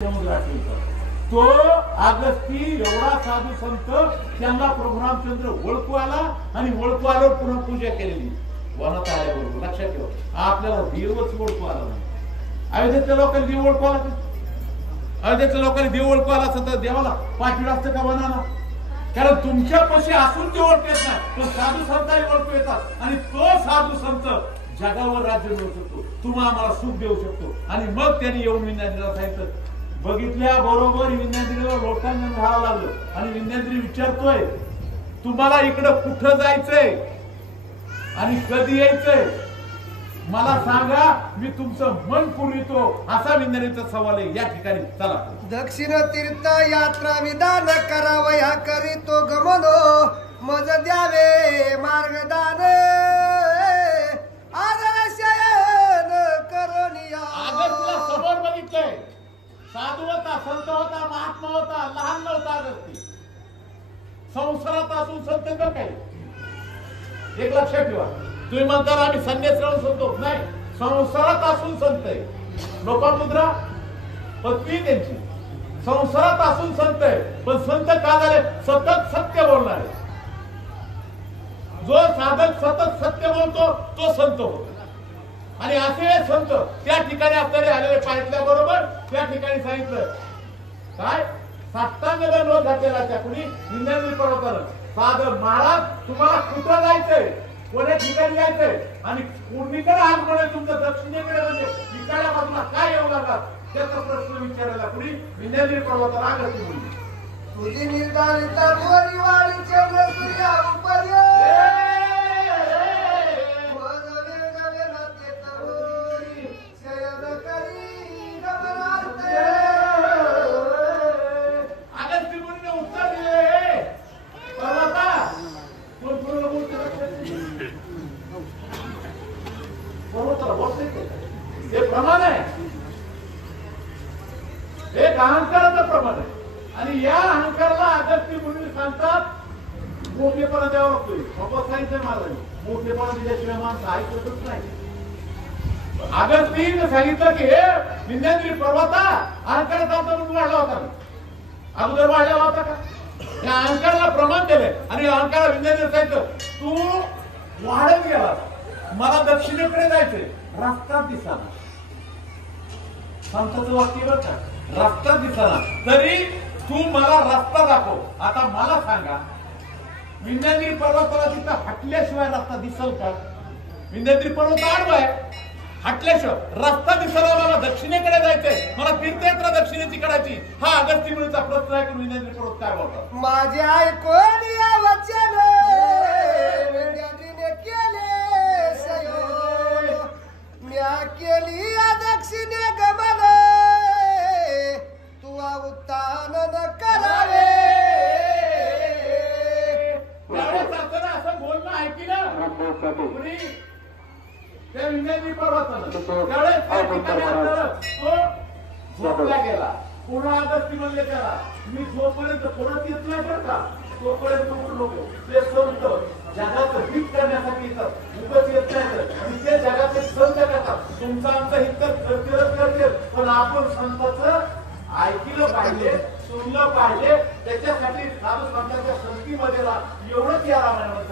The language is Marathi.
तो अगस्ती एवढा साधू संत त्यांना प्रभू रामचंद्र ओळखू आला आणि ओळखू आल्यावर पुन्हा पूजा केलेली वनात आल्याबरोबर. लक्षात ठेवा, आपल्याला देवच ओळखू आला नाही. अयोध्येतल्या लोकांनी देव ओळखू आला का? अयोध्येतल्या लोकांनी देव ओळखू आला असं तर देवाला पाठीवर असतं का वनाला? कारण तुमच्यापाशी असून ते ओळख येत नाही, तो साधू संतांनी ओळखू येतात आणि तो साधू संत जगावर राज्य मिळवू शकतो, तुम्हाला आम्हाला सुख देऊ शकतो. आणि मग त्यांनी येऊन विंध्याचलला सांगितलं. बघितल्या बरोबर विंध्याचलला लोटांगण घालावं लागलं आणि विंध्याचल विचारतोय, तुम्हाला इकडं कुठं जायचंय आणि कधी यायचंय मला सांगा, मी तुमचं मन पुरवितो. असा विंध्याचलचा सवाल आहे या ठिकाणी. चला, दक्षिण तीर्थ यात्रा विधान करावया करीतो गमनो, मज द्यावे मार्गदान आदर्शयन करोनिया. अगस्तीला समोर बघितलंय, साधू होता, संत होता, महात्मा होता, लहान नव्हता अगस्ती. संसारात असून संत का काय? एक लक्षात ठेवा, तुम्ही म्हणता आम्ही संन्यास राहून संतो नाही, संसारात असून संत आहे. लोपामुद्रा पत्नी त्यांची संसारात असून संत आहे, पण संत का झाले? सतत सत्य बोलणारे. जो साधक सतत सत्य बोलतो तो संत होतो. आणि असे संत त्या ठिकाणी आपल्याला आलेले पाहिल्या बरोबर त्या ठिकाणी सांगितलं काय? साष्टांग नोंद घातलेला त्या कुणी विंध्याचल पर्वताला. साधक महाराज तुम्हाला कुठं जायचंय, कोण्या ठिकाणी जायचंय आणि पूर्णीकडे हात म्हणे तुमचं दक्षिणेकडे म्हणजे इकडल्या बाजूला काय येऊ लागतात त्याचा प्रश्न विचारायला कुणी विंध्याचल पर्वताला अगस्ती मुली. तुझी निर्धारित परिवारीचे सूर्या उपर्य अगस्ती मुनीने उत्तर दिले, पर्वता कोण पूर्ण बोलतो पर्वताला बोलते हे प्रमाण आहे, एक अहंकाराचं प्रमाण आहे. आणि या अहंकाराला अगस्ती मुनी सांगतात मोठेपणा द्यावा लागतोय. बाबा सांगितलं मला मोठेपणा दिल्याशिवाय माणसं ऐकतच नाही. अगस्तीने सांगितलं की हे विंध्याचल पर्वता अहंकाराचा म्हणून वाढला होता, अगोदर वाढला होता का? त्या अहंकाराला प्रमाण दिलंय आणि अहंकाराला विंध्याचल सांगितलं तू वाढत गेला, मला दक्षिणेकडे जायचंय, रस्ता दिसाना. संताचं वाक्य बरं का, रस्ता दिसाना, तरी तू मला रस्ता दाखव. आता मला सांगा, विंध्याचल पर्वताला तिथं हटल्याशिवाय रस्ता दिसल का? विंध्याचल पर्वत आडवा आहे, हटल्याशिवाय रस्ता दिसायला मला दक्षिणेकडे जायचंय, मला तीर्थयात्रा दक्षिणेची करायची. हा अगस्ती मुनीचा प्रश्न ऐकून विंध्याचल पर्वत काय बोलतात? माझे ऐकून या वचन विंध्याचलीने केले सयो, म्या केली या दक्षिणे गमन, तू उत्तान न करावे. असं बोलणं ऐकलं कुणी त्या विंध्याचल पर्वतानं. त्यावेळेस त्या ठिकाणी तो झोपला गेला. पुन्हा अगस्ती म्हणले त्याला, मी जोपर्यंत परत येत नाही बरं का तोपर्यंत नको. ते संत जगाचं हित करण्यासाठी येतात, उगत येत नाही. आणि ते जगाचे संत करतात, तुमचं आमचं हित करतील, पण आपण संताचं ऐकलं पाहिजे, सुनलं पाहिजे. त्याच्यासाठी साधू संतांच्या संगतीमध्ये एवढंच या रामायणामध्ये